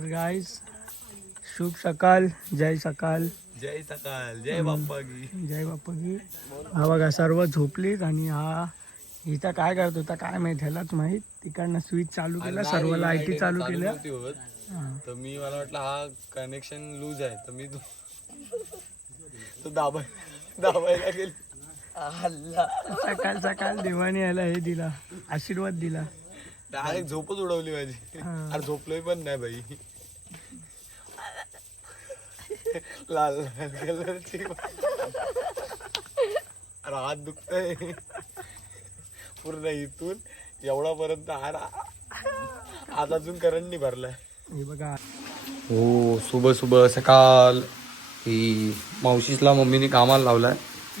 तर गाईस शुभ सकाळ, जय सकाळ, जय सकाळ, जय बाप्पा की जय बाप्पा की. हा बघा सर्व झोपलीत आणि हा इथं काय करत होता काय माहित, ह्यालाच माहित. तिकडनं स्विच चालू केला, सर्व लाईटी चालू केल्या. तर मी मला वाटलं हा कनेक्शन लूज आहे, तर मी तो दाबायला गेलो. सकाळ सकाळ देवाने याला हे दिला, आशीर्वाद दिला. डायरेक्ट झोपच उडवली माझी. अरे झोपलोय पण नाही भाई. लाल लाल कलरची हात दुखतय पूर्ण इथून एवढा पर्यंत. आज अजून करंट नाही भरलाय. हे बघा हो, सुबह सुबह सकाळ. ही मावशीला मम्मीने कामाला लावलाय.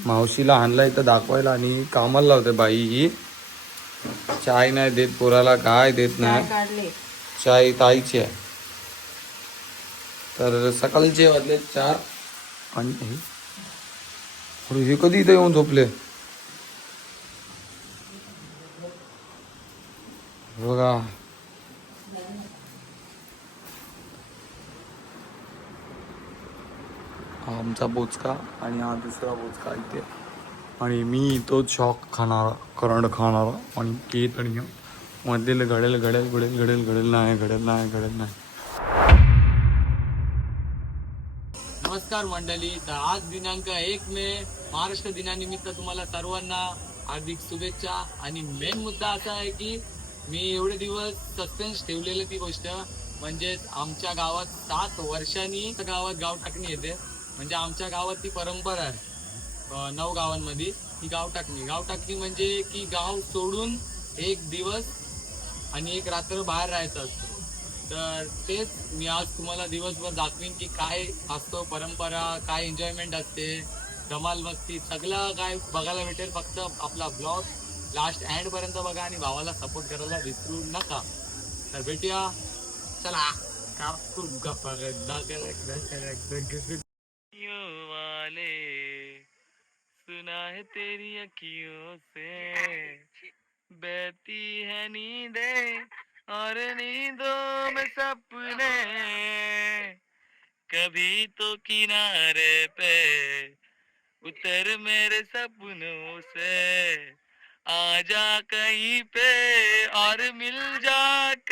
मावशीला आणला इथं दाखवायला आणि कामाला लावते बाई. ही चाय नाही देत पोराला, काय देत नाही. चाय ताईची आहे. तर सकाळचे वाजले 4 आणि हे कधी इथं येऊन झोपले बघा. हा आमचा बोचका आणि हा दुसरा बोचका इथे. आणि मी तोच शॉक खाणारा, करंट खाणारा आणि केत आणि मधले घडेल घडेल घडेल घडेल घडेल नाही घडेल नाही घडेल नाही. नमस्कार मंडळी. तर आज दिनांक 1 मे महाराष्ट्र दिनानिमित्त तुम्हाला सर्वांना हार्दिक शुभेच्छा. आणि मेन मुद्दा असा आहे की मी एवढे दिवस सस्पेन्स ठेवलेली ती गोष्ट म्हणजे आमच्या गावात 7 वर्षांनी गावात गाव टाकणी येते. म्हणजे आमच्या गावात ती परंपरा आहे. 9 गावांमध्ये ही गाव टाकणी म्हणजे की गाव सोडून एक दिवस आणि एक रात्र बाहेर राहायचं असतं. तर तेच मी आज तुम्हाला दिवसभर दाखवीन की काय असतो परंपरा, काय एन्जॉयमेंट असते, धमाल मस्ती सगळं काय बघायला भेटेल. फक्त आपला ब्लॉग लास्ट एंड पर्यंत बघा आणि भावाला सपोर्ट करायला विसरू नका. तर भेटूया, चला. सुना है तेरी अखियों से बहती है नींदें और नींदों में सपने, कभी तो किनारे पे उतर मेरे सपनों से, आजा कहीं पे और मिल जा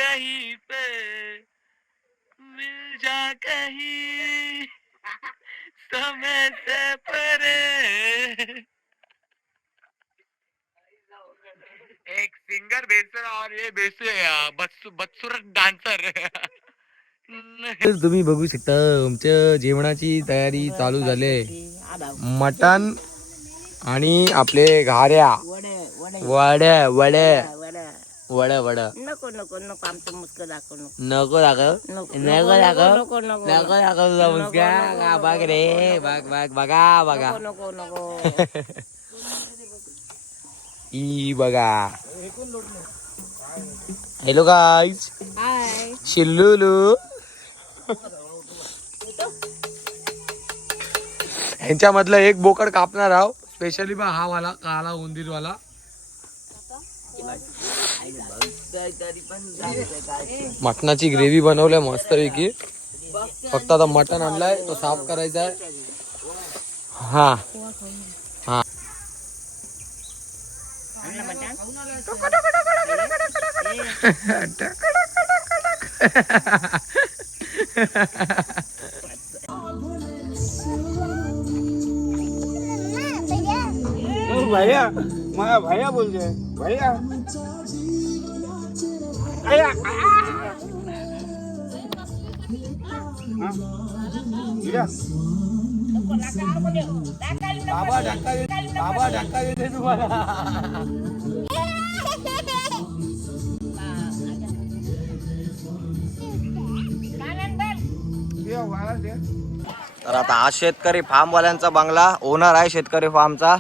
कहीं पे, मिल जा कहीं समय से परे. एक सिंगर बेसर और ये बदसूरत डान्सर. तुम्ही बघू शकता आमच्या जेवणाची तयारी चालू झाली. मटण आणि आपले घाऱ्या, वड्या वड्या वड्या वड्या. नको नको नको आमचं मुस्क दाखव. नको दाखव तुझा मुसक्या. बघ रे, बघ बघा बघा. नको नको ई बघा. हॅलो गाईज, हाय. शिल्लूलू. ह्यांच्यामधलं एक बोकड कापणार आहो स्पेशली बा हा वाला काला उंदीरवाला. मटणाची ग्रेव्ही बनवल्या मस्त पैकी. फक्त आता मटण आणलाय तो साफ करायचा आहे. हा हा. भैया, मला भैया बोलते भैया. बाबा धक्का देते तुम्हाला. तर आता हा शेतकरी फार्मवाल्यांचा बंगला. ओनर आहे शेतकरी फार्मचा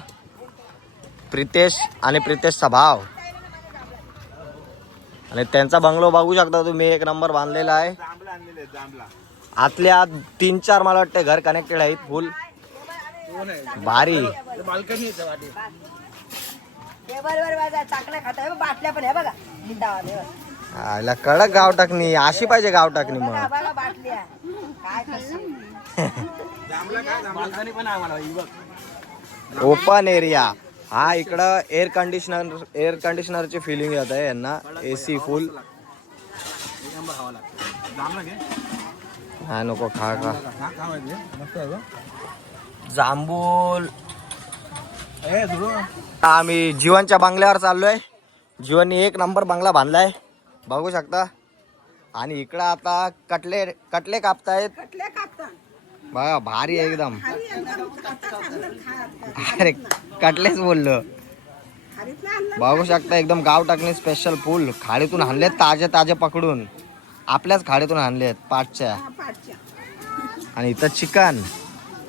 प्रितेश आणि प्रितेशचा भाव. आणि त्यांचा बंगलो बघू शकता तुम्ही, एक नंबर बांधलेला आहे. आतल्या 3-4 मला वाटते घर कनेक्टेड आहेत फुल भारी. कडक गाव टाकणी अशी पाहिजे. गाव टाकणी मग ओपन एरिया हा इकडं एअर कंडिशनरची फिलिंग येत आहे यांना AC फुल हा नको खा जांभूल आम्ही जीवनच्या बंगल्यावर चाललोय जीवनने एक नंबर बंगला बांधलाय बघू शकता आणि इकडं आता कटले कापतायत बघा भारी आहे एकदम अरे कटलेच बोललो बघू शकता एकदम गाव टाकणे स्पेशल फुल खाडीतून आणलेत ताजे पकडून आपल्याच खाडीतून आणलेत पाटच्या आणि इथं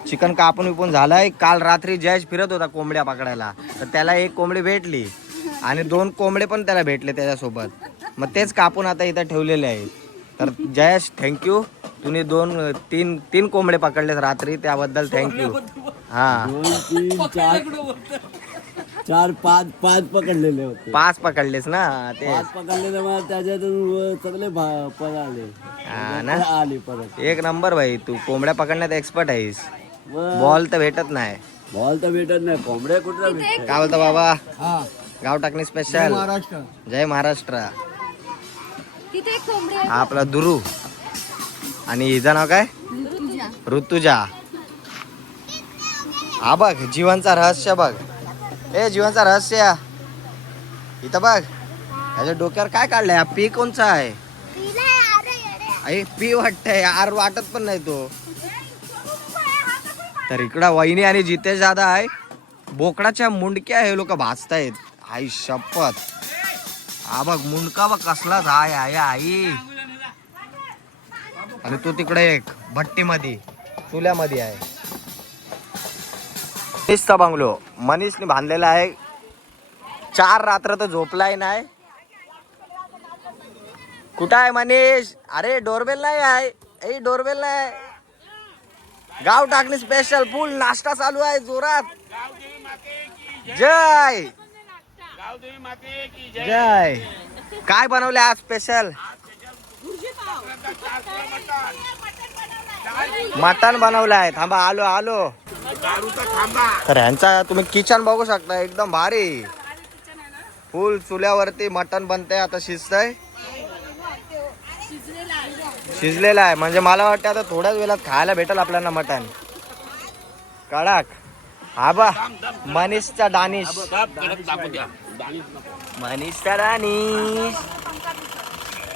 चिकन कापून विपून झालंय काल रात्री जयेश फिरत होता कोंबड्या पकडायला तर त्याला एक कोंबडी भेटली आणि 2 कोंबडे पण त्याला भेटले त्याच्यासोबत मग तेच कापून आता इथं ठेवलेले आहेत तर जयेश थँक्यू तुम्ही 2-3 कोंबडे पकडलेत रात्री त्याबद्दल थँक्यू हा 4-5 पकडलेले होते 5 पकडलेस ना ते 5 पकडलेले मग त्याच्यातून सगळे पळाले हा ना आले परत एक नंबर भाई तू कोंबड्या पकडण्यात एक्सपर्ट आहेस बॉल तर भेटत नाही बॉल तर भेटत नाही कोंबड्या कुठला भेटत काय बोलतो बाबा हा गाव टाकणे स्पेशल महाराष्ट्र जय महाराष्ट्र तिथे एक कोंबडी हा आपला दुरू आणि हिचं नाव काय ऋतुजा हा बघ जीवनचा रहस्य बघ जीवनचा रहस्य इथं बघ ह्याच्या डोक्यावर काय काढलंय हा पी कोणचा आहे अरे पी वाटतंय यार वाटत पण नाही तो तर इकडं वहिनी आणि जितेश दादा आहे बोकडाच्या मुंडक्या हे लोक भाजतायत आई शपथ हा बघ मुंडका बघ कसलाच आहे आई आणि तो तिकडे एक भट्टीमध्ये चुल्यामध्ये आहे मनीषचा बंगलो मनीषने बांधलेला आहे 4 रात्र तर झोपलाय नाही कुठं आहे मनीष अरे डोरबेल नाही आहे डोरबेल नाही गाव टाकणी स्पेशल फुल नाश्ता चालू आहे जोरात जय जय काय बनवले आज स्पेशल मटन बनवलाय थांबा आलो तर ह्यांचा तुम्ही किचन बघू शकता एकदम भारी फुल चुल्यावरती मटन बनतंय आता शिजलेला आहे म्हणजे मला वाटतं आता थोड्याच वेळात खायला भेटेल आपल्याला मटन कडक हा बा मनीषचा दानिश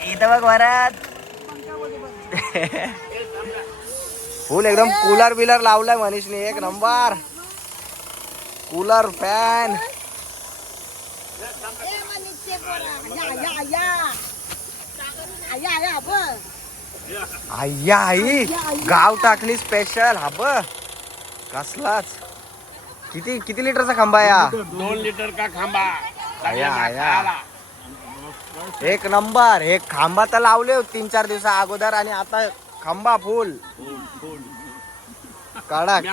इथं बघ वरात फुल एकदम कूलर बिलर लावलाय मनीषने एक नंबर कूलर फॅन आई गाव टाकली स्पेशल हा ब कसलाच किती लिटरचा खांबा या 2 लीटर का खांबा आया एक नंबर हे खांबा तर लावले 3-4 दिवसा अगोदर आणि आता खांबा फुल कडक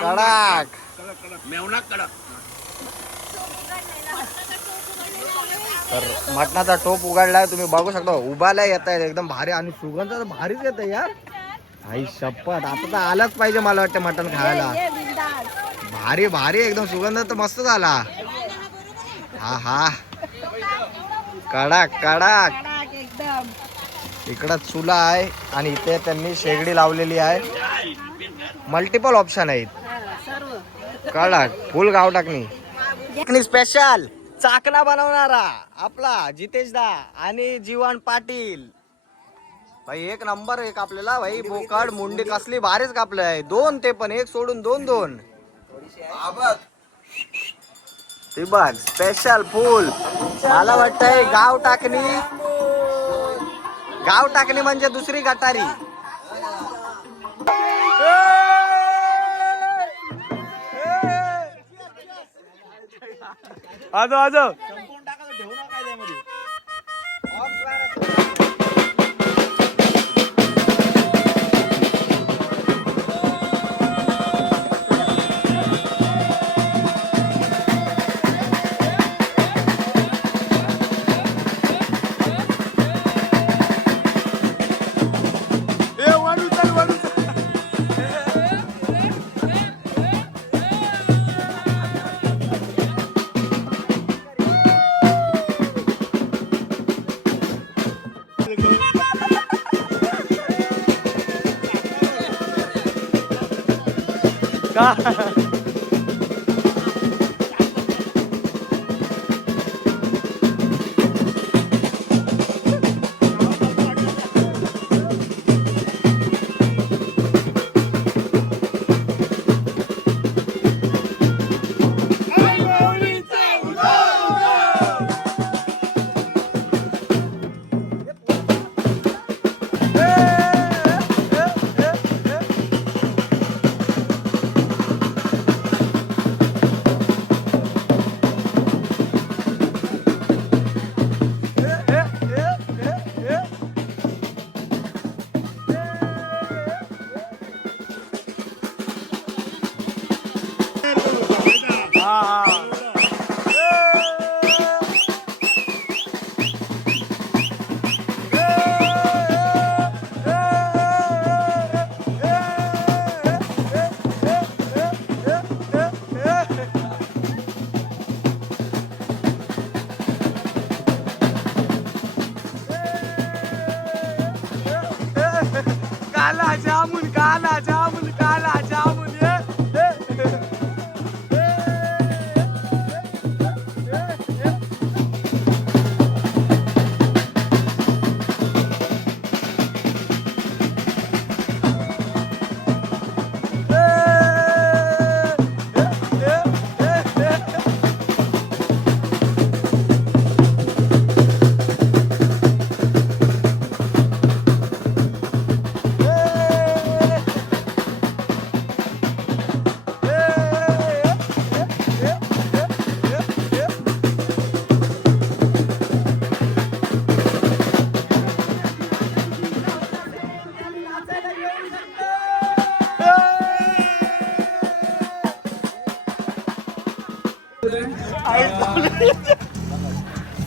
तर मटणाचा टोप उघडलाय तुम्ही बघू शकता उभाला येत आहे एकदम भारी आणि सुगंध तर भारीच येत यार आई शपथ आता तर आलाच पाहिजे मला वाटतं मटण खायला भारी एकदम सुगंध तर मस्त झाला हा कडक इकडं चुला आहे आणि इथे त्यांनी शेगडी लावलेली आहे मल्टिपल ऑप्शन आहेत कडक फुल गाव टाकणी स्पेशल चाकणा बनवणारा आपला जितेश दा आणि जीवन पाटील भाई एक नंबर एक आपल्याला भाई बोकड मुंडी कसली भारीच कापलंय 2 ते पण एक सोडून 2 ते बघ स्पेशल फुल मला वाटतंय गाव टाकणी म्हणजे दुसरी गटारी आजो का काला जामुन काला जामुन काला जामुन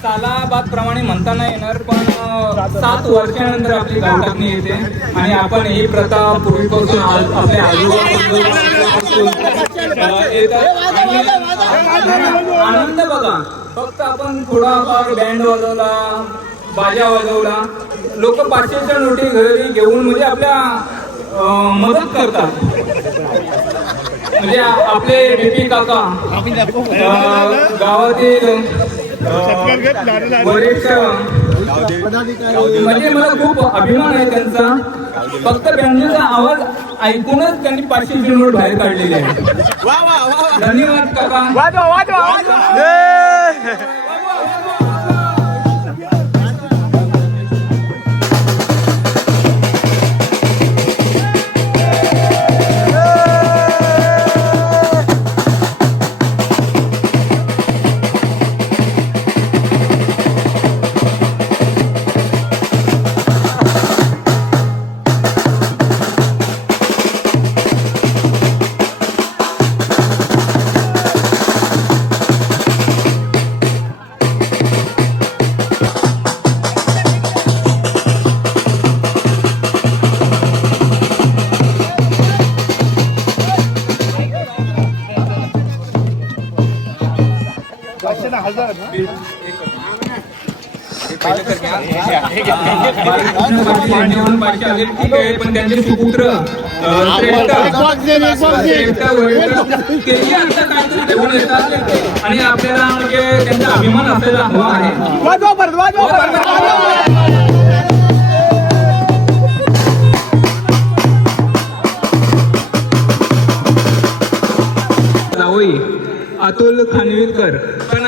सालाबाद प्रमाणे म्हणता नाही येणार पण 7 वर्षानंतर आपली गावटाकणी येते आणि आपण ही प्रथा पूर्वीपासून आपल्या आजोबापासून आनंद बघा. फक्त आपण थोडाफार बँड वाजवला बाजा वाजवला लोक 500च्या नोटी घरी घेऊन म्हणजे आपल्या मदत करतात. म्हणजे आपले बीपी काका गावातील वरिष्ठ म्हणजे मला खूप अभिमान आहे त्यांचा. फक्त बँजोचा आवाज ऐकूनच त्यांनी 500ची नोट बाहेर काढलेली आहे. धन्यवाद काका. पण त्यांचे सुपुत्र आणि आपल्याला म्हणजे त्यांचा अभिमान असायला हवा आहे. जावई अतुल खानविलकर. पण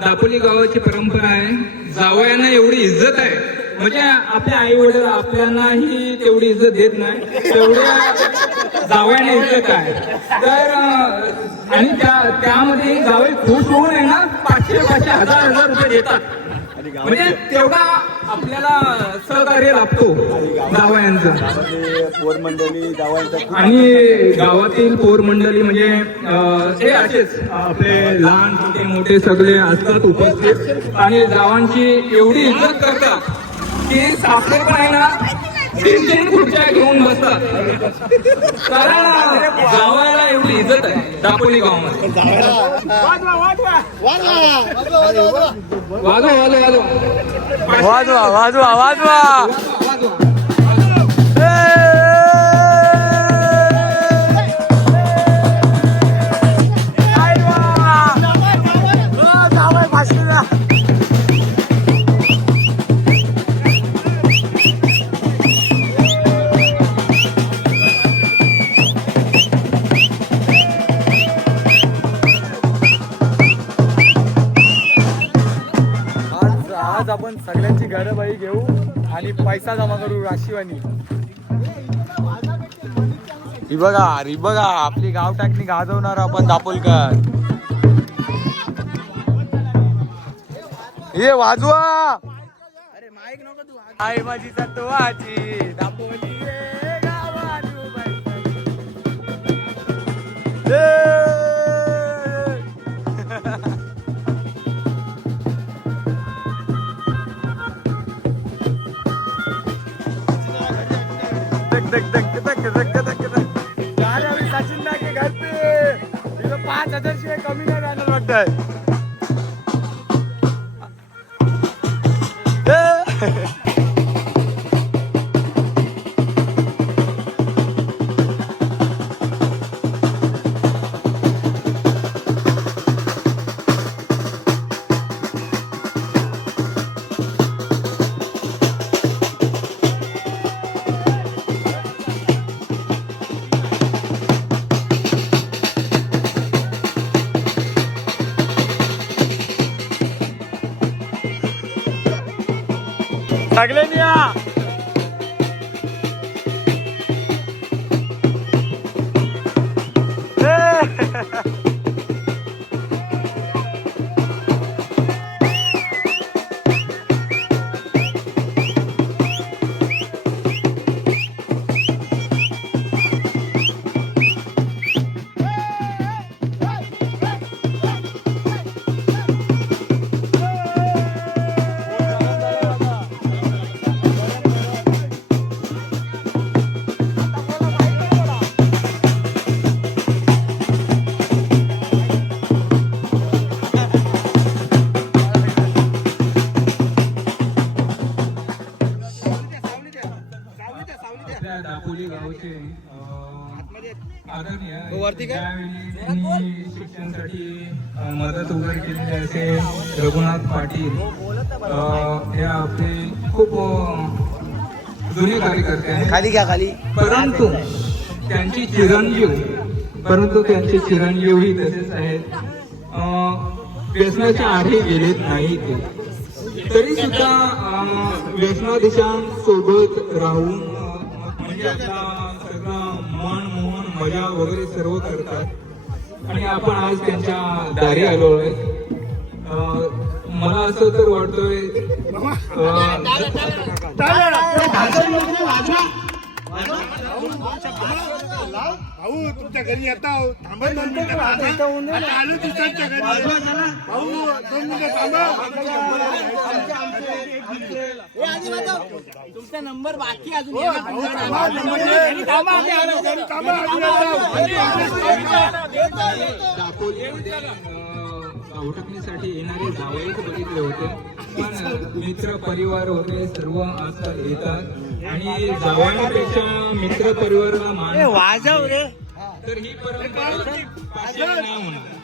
दापोली गावाची परंपरा आहे जावयांना एवढी इज्जत आहे म्हणजे आपल्या आई वडील आपल्यालाही तेवढी इज्जत देत नाही तेवढ्या जावयाने इज्जत आहे. तर आणि त्यामध्ये जावई खूप होऊन आहे ना 500 हजार रुपये देतात. म्हणजे तेवढा आपल्याला सहकार्य लाभतो जावयांचं. आणि गावातील पोरमंडळी म्हणजे हे असेच आपले लहान मोठे सगळे असतात उपस्थित आणि जावांची एवढी इज्जत करतात की सापडे पण आहे ना 3 खुर्च्या घेऊन बसतात. कारण गावाला एवढी इज्जत आहे दापोली गावामध्ये. वाजवा घर बाई घेऊ आणि पैसा जमा करू राशीवानी. ही बघा आपली गाव टाकणी गाजवणार आपण दापोलकर. हे वाजवा. अरे माईक नको तू. आई माझी तत्वाची दापोली रे गावातू बाई. सचिन नाके घर पे 5,000 शिवाय कमी नाही जाणार वाटतंय. सगळ्यांनी या. दापोली गावचे आदरणीय ज्यावेळी शिक्षणासाठी मदत वगैरे केलेली असे रघुनाथ पाटील हे आपले खूप जुने कार्यकर्ते आहेत. खाली घ्या खाली. परंतु त्यांचे चिरंजीवही तसेच आहेत. व्यसनाच्या आधी गेलेत नाही ते, तरी सुद्धा व्यसनाधीशांसोबत राहून म्हणजे आपला सगळं मन मोहन मजा वगैरे सर्व करतात आणि आपण आज त्यांच्या दारी आलो आहे. मला असं तर वाटतंय भाऊ तुमच्या घरी येता थांबा 2 मिनिटं. आलो तुमच्या घरी भाऊ 2 मिनिटं थांबा. तुमचा नंबर बाकी अजून गावठकणीसाठी येणारे जावईच बघितले होते, पण मित्र परिवार वगैरे सर्व आजकाल येतात आणि जावईपेक्षा मित्र परिवाराला मान वाजव रे. तर ही परंपरा पाशी नाही होणार.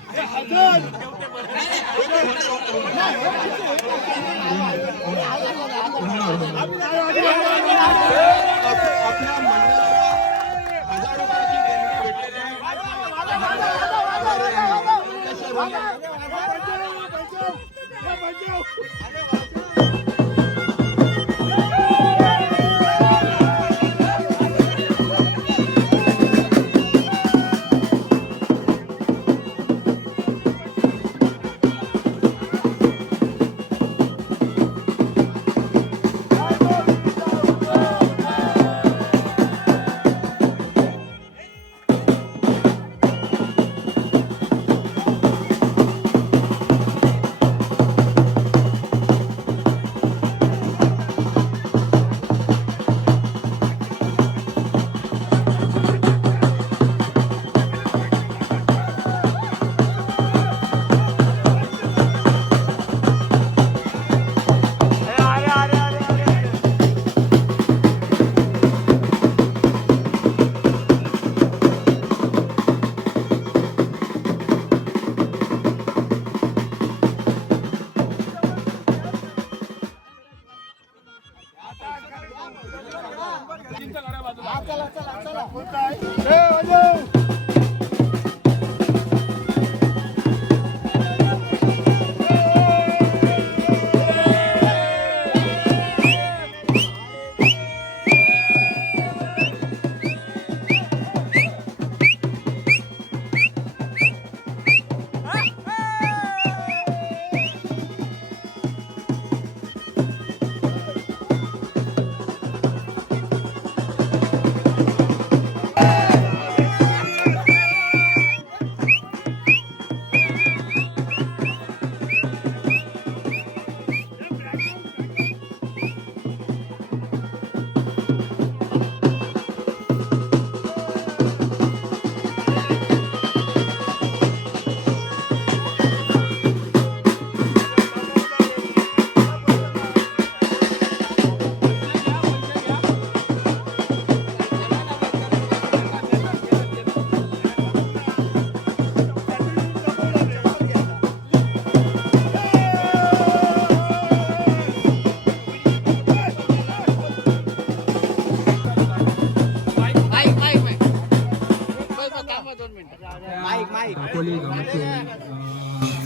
दापोली गावचे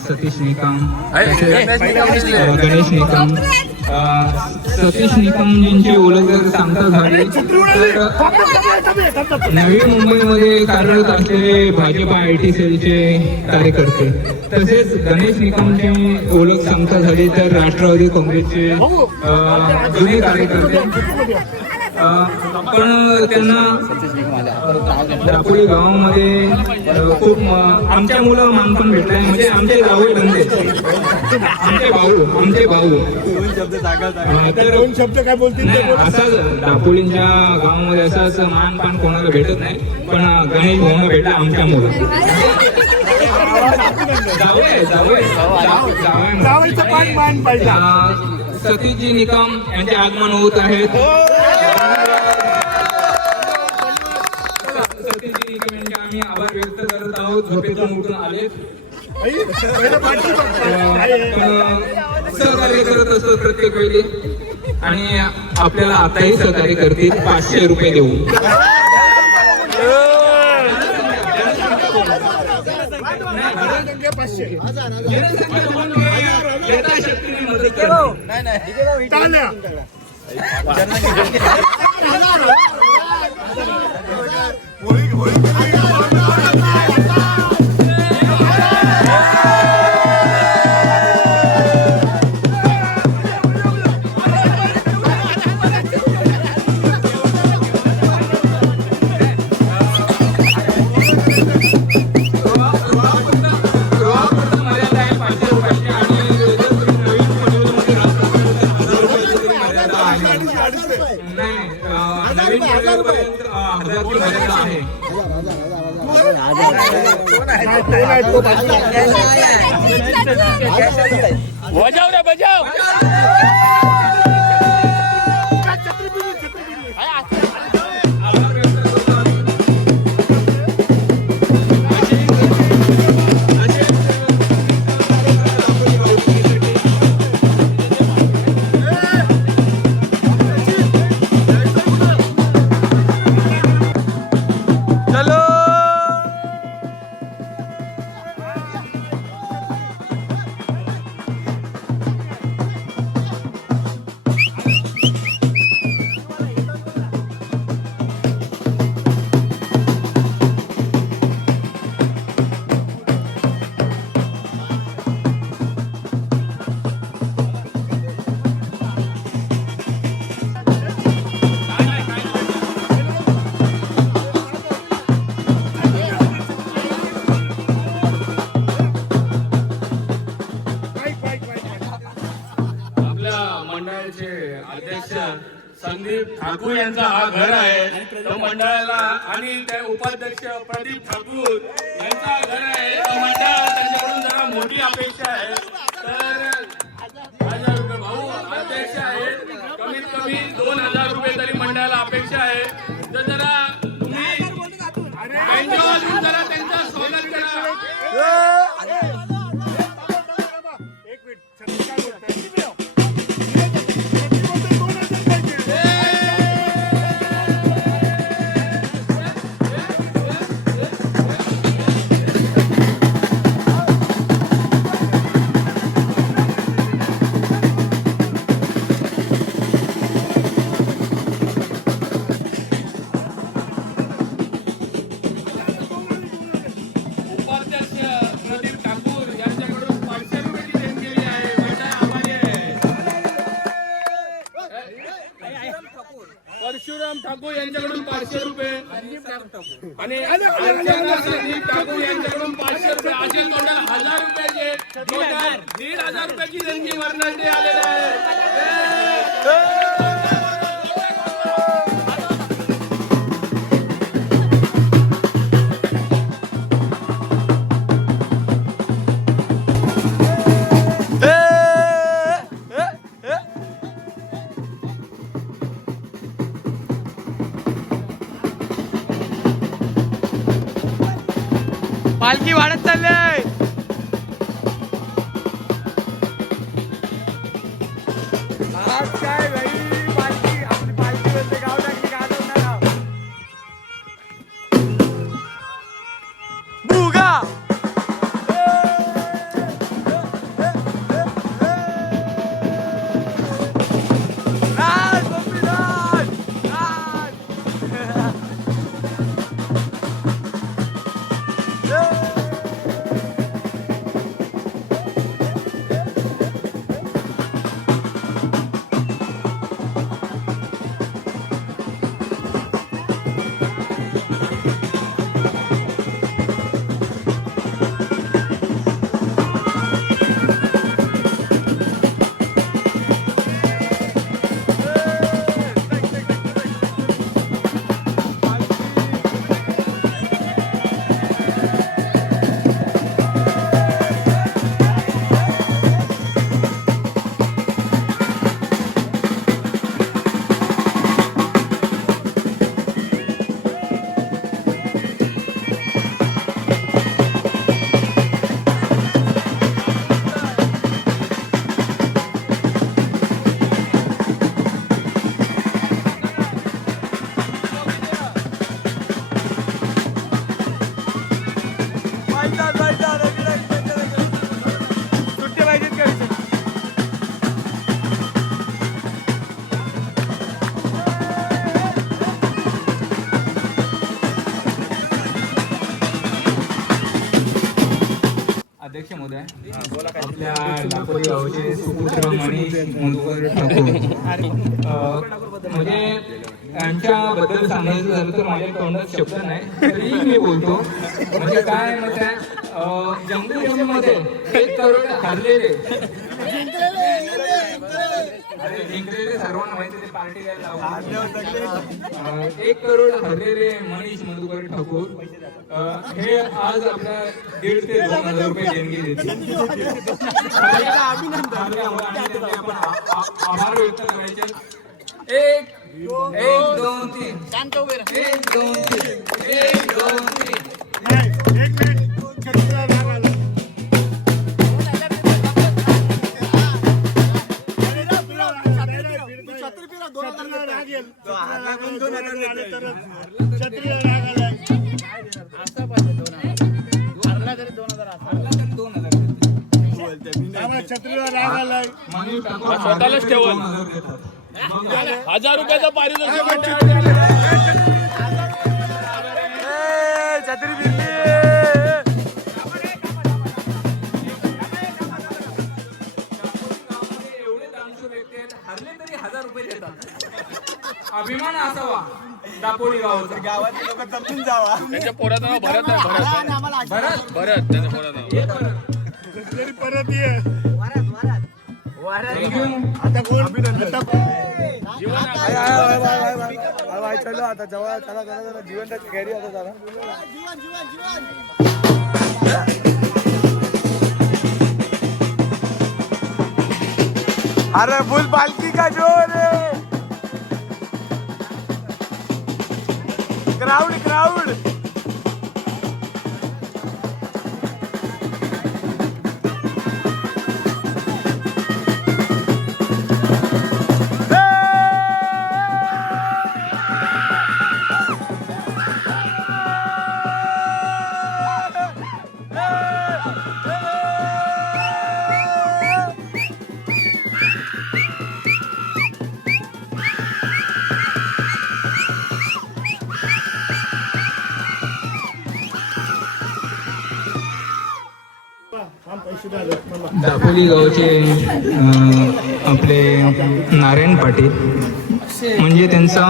सतीश निकम, गणेश निकम, सतीश निकमजींची ओळख जर सांगता झाली तर नवी मुंबईमध्ये कार्यरत असलेले भाजपा IT सेलचे कार्यकर्ते, तसेच गणेश निकमची ओळख सांगता झाली तर राष्ट्रवादी काँग्रेसचे जुने कार्यकर्ते. पण त्यांना दापोली गावामध्ये खूप आमच्या मुलं मानपण भेटलंय. म्हणजे आमचे जावई बंदे, आमचे भाऊ तर दोन शब्द काय बोलतील असंच दापोलींच्या गावामध्ये असंच मानपान कोणाला भेटत नाही. पण गणेश भाऊंना भेटला आमच्या मुलं. जावईचं पान मान पाहिजे. सतीशजी निकम यांचे आगमन होत आहेत. सतीशजी निकम यांचे आम्ही आभार व्यक्त करत आहोत. झोपेतून उठून आलेत, सहकार्य करत असतो प्रत्येक वेळी आणि आपल्याला आताही सहकार्य करतील 500 रुपये देऊन. यथाशक्तीने मदत करतील. बजाव रे बजाव. संदीप ठाकूर यांचा हा घर आहे. तो मंडळाला आणि त्या उपाध्यक्ष प्रदीप ठाकूर यांचा घर आहे. तो मंडळ त्यांच्याकडून जरा मोठी अपेक्षा आहे. तर 1000 रुपये भाऊ अध्यक्ष आहेत. कमीत कमी 2000 रुपये तरी मंडळाला अपेक्षा आहे. तर जरा तुम्ही त्यांच्यावर जरा त्यांचं स्वागत करा. एक मिनिट परशुराम ठाकूर यांच्याकडून 500 रुपये आणि अर्चना संदीप ठाकूर यांच्याकडून 500 रुपये असे टोटल 1000 रुपयाचे 1500 रुपयाची देणगी वर्णांची आलेली आहे. पालखी वाढत चालले. आज काय भाई पालखी आपली पालखी बोलते गाव टाकली गाजवणार. बुगा अध्यक्ष महोदय, आपल्या दापोली गावचे सुपुत्र मनीष मधुकर ठाकूर, म्हणजे यांच्याबद्दल सांगायचं झालं तर माझ्या तोंडात शब्द नाही, तरी मी बोलतो. म्हणजे काय मत आहे, जंगलीमध्ये 1 करोड हरलेले, अरे जिंकलेले सर्वांना माहिती, ते पार्टी द्यायला लावतो. 1 करोड हरलेले मनीष मधुकर ठाकूर हे आज आपल्या 1,500 ते 2,000 रुपये देणगी देतील. आपण आभार व्यक्त करायचे. 1 2 3 1 2 3 1 2 3. स्वतःलाच ठेवून 1,000 रुपयाचा पारितोषिक. एवढे दानशूर व्यक्ती आहेत, हरले तरी 1,000 रुपये देतात. अभिमान असावा दापोली गावाचा. गावाचे लोक जपून जावा. त्यांच्या पोराचं नाव भरत आहे. भरत भरत त्याच्या पोराचं नाव. परत ये आता जवळ चला जीवन घरी आता जरा अरे फुल पालकी का जोर क्राउड क्राउड दापोली गावचे आपले नारायण पाटील, म्हणजे त्यांचा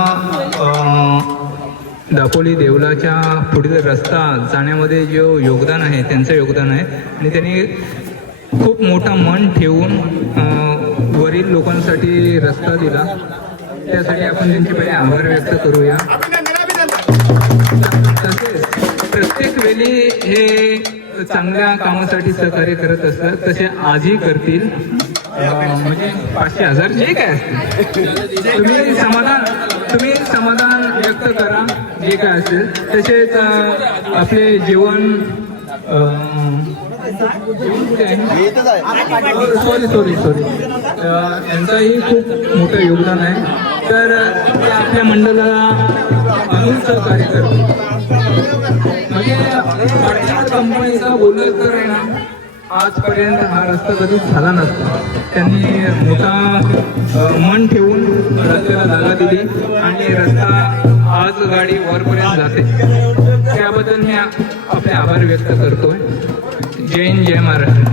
दापोली देवलाच्या पुढील रस्ता जाण्यामध्ये जो योगदान आहे त्यांचं योगदान आहे. आणि त्यांनी खूप मोठा मन ठेवून वरील लोकांसाठी रस्ता दिला. त्यासाठी आपण त्यांचे पहिले आभार व्यक्त करूया. तसेच प्रत्येक वेळी हे चांगल्या कामासाठी सहकार्य करत असतात, तसे आजही करतील. म्हणजे 500,000 जे काय असतील तुम्ही समाधान व्यक्त करा जे काय असेल. तसेच आपले जेवण सॉरी यांचंही खूप मोठं योगदान आहे. तर ते आपल्या मंडळाला अजून सहकार्य करतो. म्हणजे कंपनीचा बोललं तर आहे ना, आजपर्यंत हा रस्ता कधीच झाला नसता. त्यांनी मोठा मन ठेवून रस्त्याला जागा दिली आणि रस्ता आज गाडी वरपर्यंत जाते. त्याबद्दल मी आपले आभार व्यक्त करतोय. जय हिंद, जय महाराष्ट्र.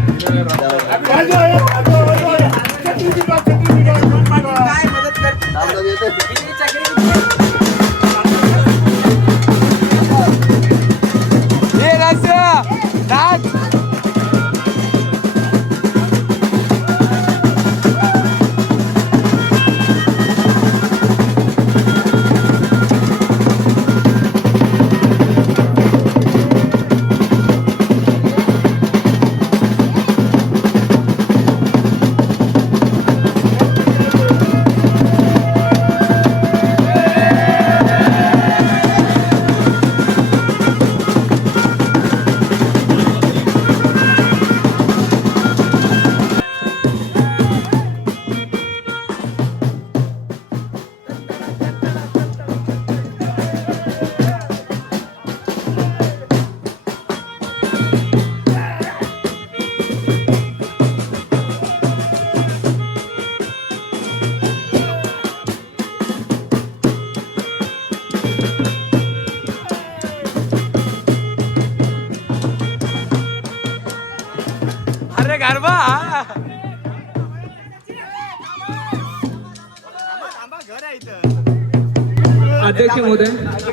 अध्यक्ष महोदय,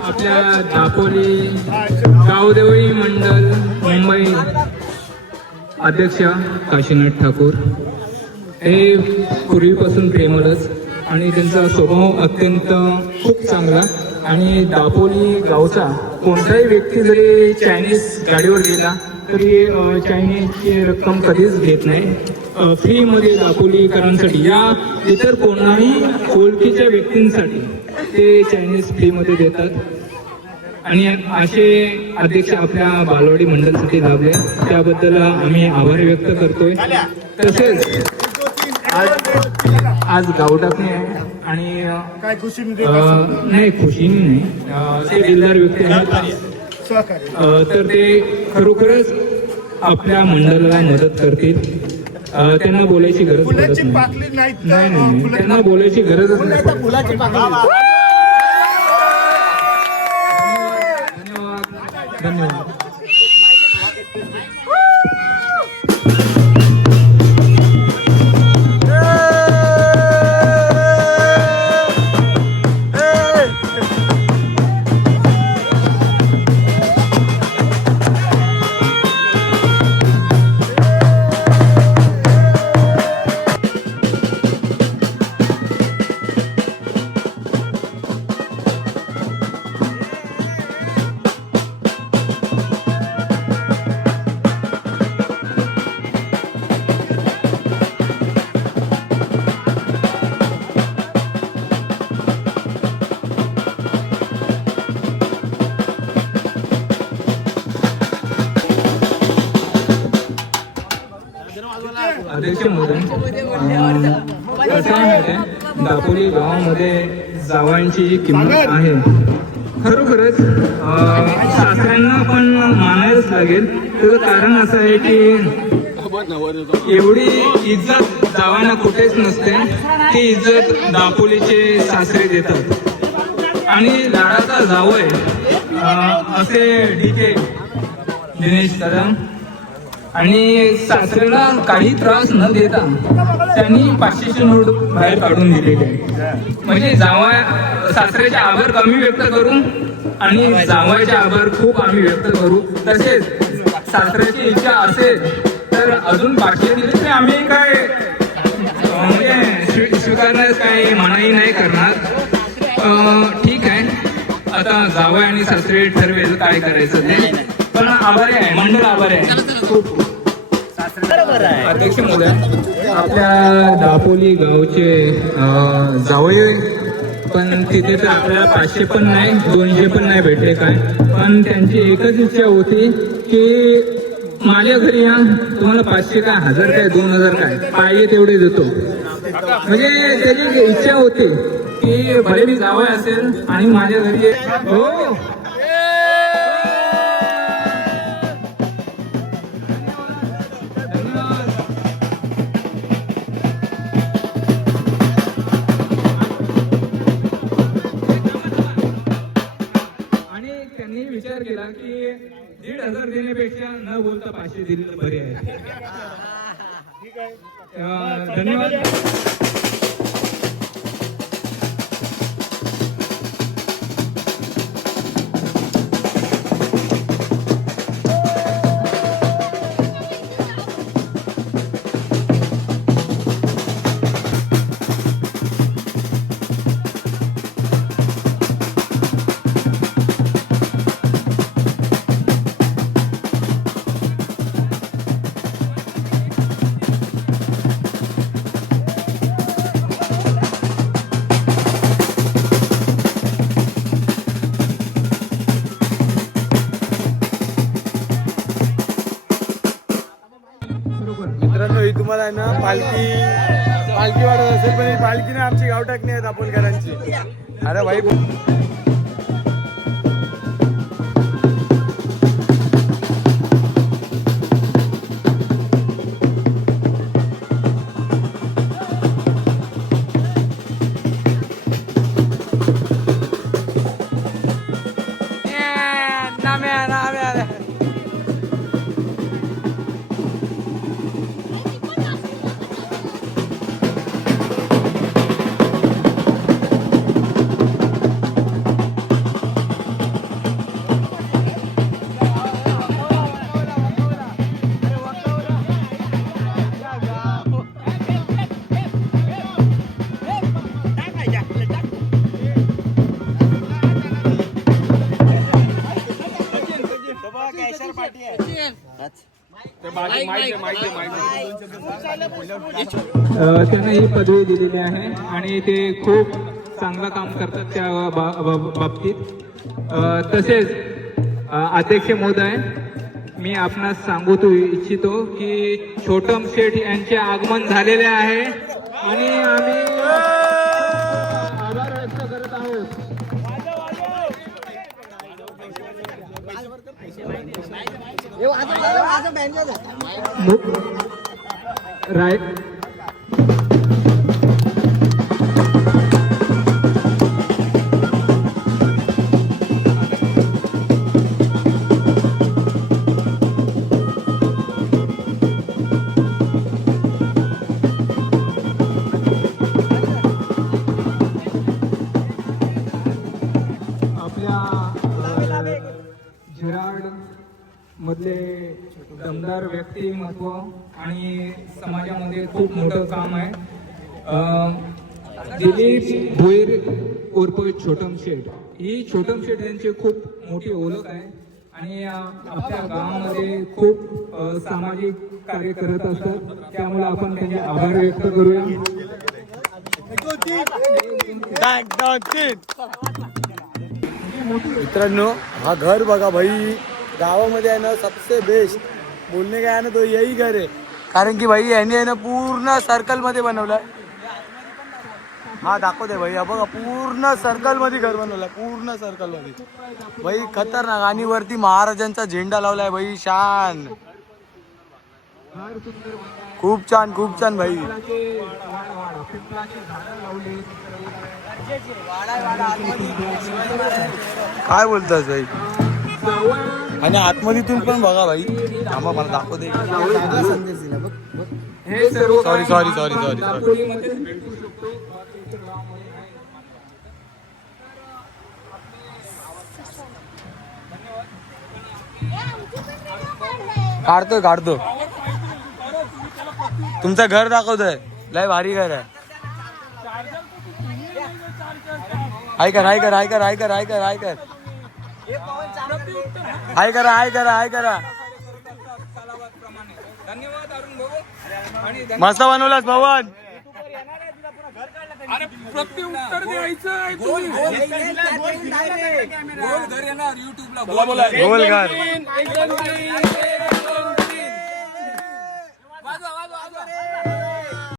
आपल्या दापोली गावदेवळी मंडल मुंबई अध्यक्ष काशीनाथ ठाकूर हे पूर्वीपासून प्रेमळच आणि त्यांचा स्वभाव अत्यंत खूप चांगला. आणि दापोली गावचा कोणताही व्यक्ती जरी चायनीज गाडीवर गेला तरी चायनीजची रक्कम कधीच घेत नाही. फ्रीमध्ये दापोलीकरांसाठी या इतर कोणाही ओळखीच्या व्यक्तींसाठी ते चायनीज फ्रीमध्ये देतात. आणि असे अध्यक्ष आपल्या बालवाडी मंडळासाठी लाभले त्याबद्दल आम्ही आभार व्यक्त करतोय. तसेच आज गावटाकणी आहे आणि नाही खुशीने नाही ते दिलदार व्यक्ती आहेत तर ते खरोखरच आपल्या मंडळाला मदत करतील. त्यांना बोलायची गरज पडत नाही. नाही त्यांना बोलायची गरजच नाही. धन्यवाद. अध्यक्ष महोदय, कसं आहे माहिती आहे, दापोली गावामध्ये जावयांची जी किंमत आहे खरोखरच सासऱ्यांना पण मानायलाच लागेल. त्याचं कारण असं आहे की एवढी इज्जत जावयांना कुठेच नसते. ती इज्जत दापोलीचे सासरे देतात. आणि लाडाचा जावय असे डीके दिनेश कदम आणि सासऱ्याला काही त्रास न देता त्यांनी 500ची नोट बाहेर काढून दिलेली आहे. म्हणजे सासऱ्याचे आभार कमी व्यक्त करू आणि जावयाचे आभार खूप आम्ही व्यक्त करू. तसेच सासऱ्याची इच्छा असेल तर अजून 500 दिले तरी आम्ही काय म्हणजे स्वीकारण्यास काही मनाई नाही करणार. ठीक आहे, आता जावय आणि सासरे ठरवेल काय करायचं ते. पण आभारी आहे, मंडळ आभारी आहे खूप. अध्यक्ष महोदय, आपल्या दापोली गावचे जावई पण तिथे तर आपल्याला 500 पण नाही 200 पण नाही भेटले काय. पण त्यांची एकच इच्छा होती की माझ्या घरी या, तुम्हाला 500 काय 1000 काय 2000 काय पाहिजे तेवढे देतो. म्हणजे त्याची इच्छा होती की भले मी जावई असेल आणि माझ्या घरी हो. विचार केला की 1500 देण्यापेक्षा न बोलता 500 दिले बरे आहे. धन्यवाद. मित्रांनो, ही तुम्हाला आहे ना पालखी वाढत असेल पण ही पालखी ना आमची गावटाकणी आहे दापोलकरांची. अरे भाई त्यांना ही पदवी दिलेली आहे आणि ते खूप चांगलं काम करतात त्या बाबतीत. तसेच अध्यक्ष महोदय, मी आपणास सांगू इच्छितो की छोटम शेठ यांचे आगमन झालेले आहे आणि आम्ही आभार व्यक्त करत आहोत. राय मधले दमदार व्यक्तिमत्व आणि समाजामध्ये खूप मोठं काम आहे. दिलीप भोईर उर्फ छोटम शेठ, ही छोटम शेठ यांची खूप मोठी ओळख आहे आणि आपल्या गावामध्ये खूप सामाजिक कार्य करत असतात. त्यामुळे आपण त्यांचे आभार व्यक्त करूया. मित्रांनो, हा घर बघा भाई, गावामध्ये आहे ना सबसे बेस्ट बोलणे काय आहे ना तो यही घर आहे. कारण की भाई यांनी आहे ना पूर्ण सर्कल मध्ये बनवलाय. हा दाखवते भाई, हा बघा पूर्ण सर्कल मध्ये घर बनवलंय, पूर्ण सर्कल मध्ये भाई खतरनाक. आणि वरती महाराजांचा झेंडा लावलाय भाई, शान. खूप छान, खूप छान भाई. काय बोलतोस भाई? आणि आतमधीतून पण बघा भाई, थांबा मला दाखवते. Sorry sorry sorry sorry sorry काढतो. तुमचं घर दाखवतोय, लय भारी घर आहे. ऐकर ऐकर ऐकर ऐकर ऐकर ऐकर ऐकरा. मस्त बनवलास भवन. अरे प्रत्युत्तर द्यायचं आहे तुम्ही. गोल घर.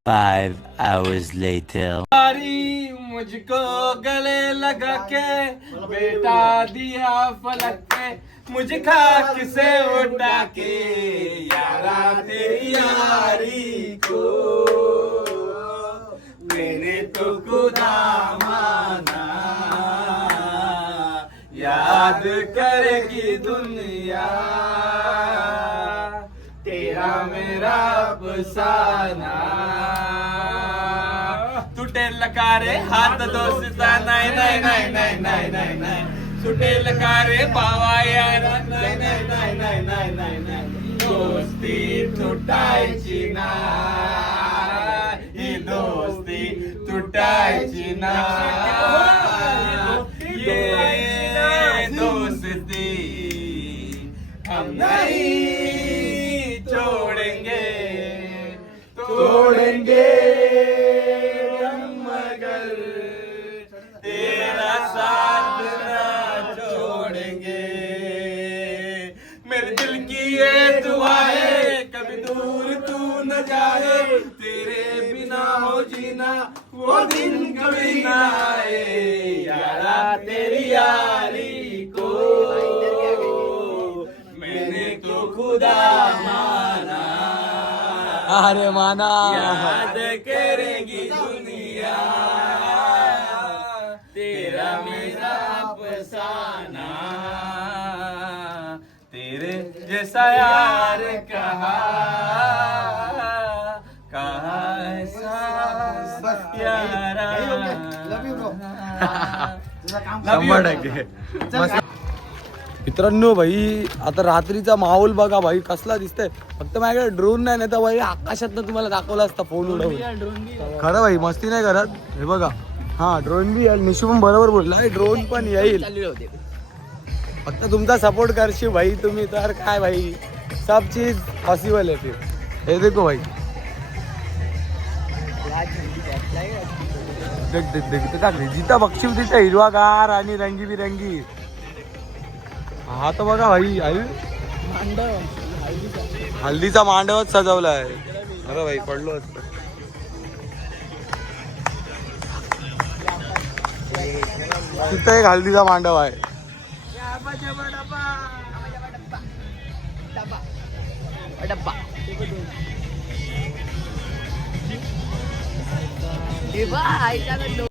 5 hours later. मुझको गले लगा के बेटा दिया फलक पे, मुझे खाक से उठा के यारा तेरी यारी को मैंने तो खुदा माना, याद करेगी दुनिया तेरा मेरा अफसाना. सुटेल का रे हात दोस्ता, नाही नाही नाही नाही नाही नाही नाही. सुटेल का रे बाबा यार, नाही नाही नाही नाही नाही नाही नाही. दोस्ती तुटायची ना, ही दोस्ती तुटायची ना, ये दोस्ती हम नहीं छोड़ेंगे, तोड़ेंगे मगर तेरा साथ ना छोड़ेंगे. मेरे दिल की ये दुआ है, कभी दूर तू न जाए, तेरे बिना हो जीना वो दिन कभी ना आए. यारा तेरी यारी को मैंने तो खुदा माना, अरे माना. याद करेगी दुनिया तेरा मेरा अफसाना. तेरे जैसा यार कहा ऐसा यारा. 100%. मित्रांनो भाई, आता रात्रीचा माहोल बघा भाई कसला दिसतंय. फक्त माझ्याकडे ड्रोन नाही, नाही तर भाई आकाशात तुम्हाला दाखवला असता फोन उडवून. खरं भाई मस्ती नाही करत. हे बघा, हा ड्रोन बी येईल. निशू पण बरोबर बोलला, ड्रोन पण येईल. फक्त तुमचा सपोर्ट करशील भाई तुम्ही तर काय भाई सब चीज पॉसिबल है फिर. हे देखो भाई देख देख देख ते टाकले जिथं बक्षीस तिथं हिरवागार आणि रंगीबिरंगी. हा तर बघा भाई हल्दीचा मांडवच सजवलाय. अरे भाई पडलो असतो. तिथं एक हल्दीचा मांडव आहे. डब्बा